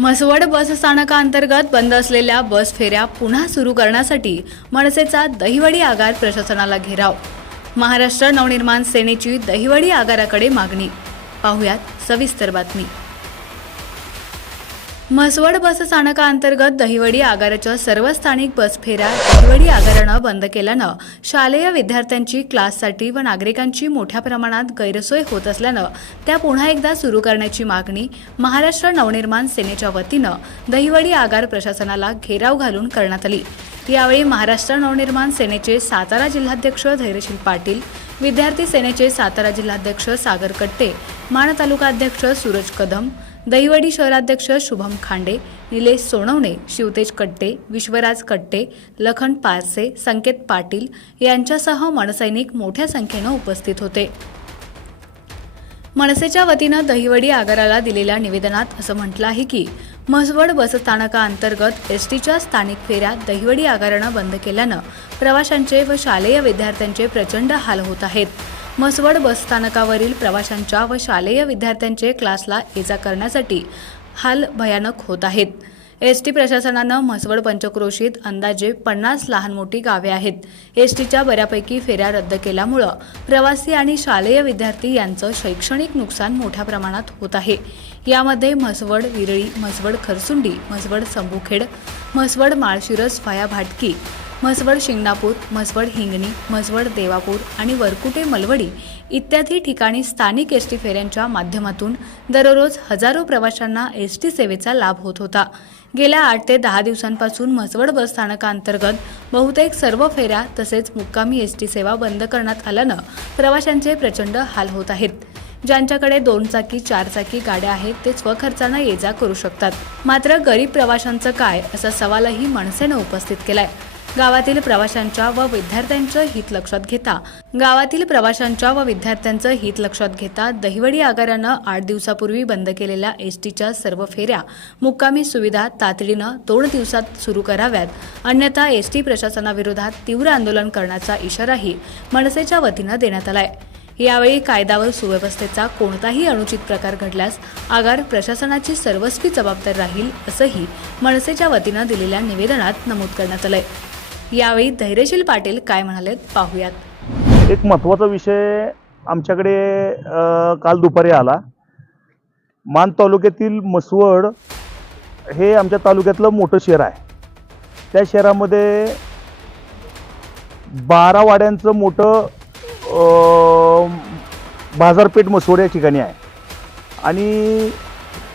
म्हसवड बस स्थानकाअंतर्गत बंद असलेल्या बस फेऱ्या पुन्हा सुरू करण्यासाठी मनसेचा दहिवडी आगार प्रशासनाला घेराव. महाराष्ट्र नवनिर्माण सेनेची दहिवडी आगाराकडे मागणी. पाहुयात सविस्तर बातमी. म्हसवड बस स्थानकाअंतर्गत दहिवडी आगाराच्या सर्व स्थानिक बस फेऱ्या दहिवडी आगारानं बंद केल्यानं शालेय विद्यार्थ्यांची क्लाससाठी व नागरिकांची मोठ्या प्रमाणात गैरसोय होत असल्यानं त्या पुन्हा एकदा सुरू करण्याची मागणी महाराष्ट्र नवनिर्माण सेनेच्या वतीनं दहिवडी आगार प्रशासनाला घेराव घालून करण्यात आली. यावेळी महाराष्ट्र नवनिर्माण सेनेचे सातारा जिल्हाध्यक्ष धैर्यशील पाटील विद्यार्थी सेनेचे सातारा जिल्हाध्यक्ष सागर कट्टे माण तालुकाध्यक्ष सूरज कदम दहिवडी शहराध्यक्ष शुभम खांडे निलेश सोनवणे शिवतेज कट्टे विश्वराज कट्टे लखन पारसे संकेत पाटील यांच्यासह मनसैनिक मोठ्या संख्येनं उपस्थित होते. मनसेच्या वतीनं दहिवडी आगाराला दिलेल्या निवेदनात असं म्हटलं आहे की म्हसवड बसस्थानकाअंतर्गत एस टीच्या स्थानिक फेऱ्या दहिवडी आगारानं बंद केल्यानं प्रवाशांचे व शालेय विद्यार्थ्यांचे प्रचंड हाल होत आहेत. म्हसवड बसस्थानकावरील प्रवाशांच्या व शालेय विद्यार्थ्यांचे क्लासला ये जा करण्यासाठी हाल भयानक होत आहेत. एस टी प्रशासनानं म्हसवड पंचक्रोशीत अंदाजे पन्नास लहान मोठी गावे आहेत. एस टीच्या बऱ्यापैकी फेऱ्या रद्द केल्यामुळं प्रवासी आणि शालेय विद्यार्थी यांचं शैक्षणिक नुकसान मोठ्या प्रमाणात होत आहे. यामध्ये म्हसवड विरळी म्हसवड खरसुंडी म्हसवड संभुखेड म्हसवड माळशिरस फाया भाटकी म्हसवड शिंगणापूर म्हसवड हिंगणी म्हसवड देवापूर आणि वरकुटे मलवडी इत्यादी ठिकाणी स्थानिक एस टी फेऱ्यांच्या माध्यमातून दररोज हजारो प्रवाशांना एस टी सेवेचा लाभ होत होता. गेल्या आठ ते दहा दिवसांपासून म्हसवड बसस्थानकाअंतर्गत बहुतेक सर्व फेऱ्या तसेच मुक्कामी एस टी सेवा बंद करण्यात आल्यानं प्रवाशांचे प्रचंड हाल होत आहेत. ज्यांच्याकडे दोन चाकी चार चाकी गाड्या आहेत ते स्वखर्चानं ये जा करू शकतात. मात्र गरीब प्रवाशांचं काय असा सवालही मनसेनं उपस्थित केलाय. गावातील प्रवाशांच्या व विद्यार्थ्यांचं हित लक्षात घेता. गावातील प्रवाशांच्या व विद्यार्थ्यांचं हित लक्षात घेता दहिवडी आगारानं आठ दिवसापूर्वी बंद केलेल्या एस टीच्या सर्व फेऱ्या मुक्कामी सुविधा तातडीनं दोन दिवसात सुरू कराव्यात. अन्यथा एस टी प्रशासनाविरोधात तीव्र आंदोलन करण्याचा इशाराही मनसेच्या वतीनं देण्यात आलाय. यावेळी कायदा व सुव्यवस्थेचा कोणताही अनुचित प्रकार घडल्यास आगार प्रशासनाची सर्वस्वी जबाबदार राहील असंही मनसेच्या वतीनं दिलेल्या निवेदनात नमूद करण्यात आलंय. यावेळी धैर्यशील पाटील काय म्हणाले पाहूयात. एक महत्त्वाचा विषय आमच्याकडे काल दुपारी आला. मान तालुक्यातील मसवड हे आमच्या तालुक्यातलं मोठं शहर आहे. त्या शहरामध्ये बारा वाड्यांचं मोठं बाजारपेठ मसवड या ठिकाणी आहे. आणि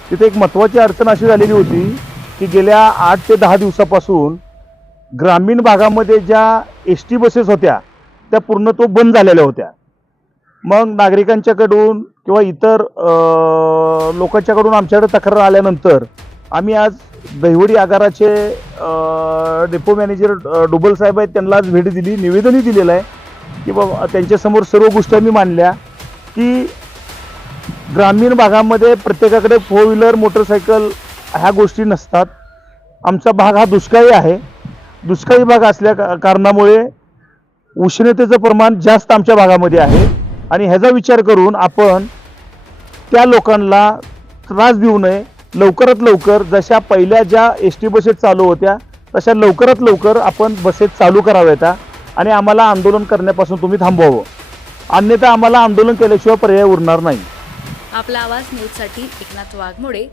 तिथे एक महत्त्वाची अडचण अशी झालेली होती की गेल्या आठ ते दहा दिवसापासून ग्रामीण भागामध्ये ज्या एस टी बसेस होत्या त्या पूर्ण तो बंद झालेल्या होत्या. मग नागरिकांच्याकडून किंवा इतर लोकांच्याकडून आमच्याकडे तक्रार आल्यानंतर आम्ही आज दहिवडी आगाराचे डेपो मॅनेजर डुबल साहेब आहेत त्यांना आज भेट दिली निवेदनही दिलेलं आहे की बाबा त्यांच्यासमोर सर्व गोष्टी आम्ही मांडल्या की ग्रामीण भागामध्ये प्रत्येकाकडे फोर व्हीलर मोटरसायकल ह्या गोष्टी नसतात. आमचा भाग हा दुष्काळी आहे. दुष्काळी भाग असल्या कारणामुळे उष्णतेचं प्रमाण जास्त आमच्या भागामध्ये आहे. आणि ह्याचा विचार करून आपण त्या लोकांना त्रास देऊ नये. लवकरात लवकर जशा पहिल्या ज्या एस टी बसेस चालू होत्या तशा लवकरात लवकर आपण बसेस चालू कराव्यात आणि आम्हाला आंदोलन करण्यापासून तुम्ही थांबवावं. अन्यथा आम्हाला आंदोलन केल्याशिवाय पर्याय उरणार नाही. आपला आवाज न्यूजसाठी एकनाथ वाघमोडे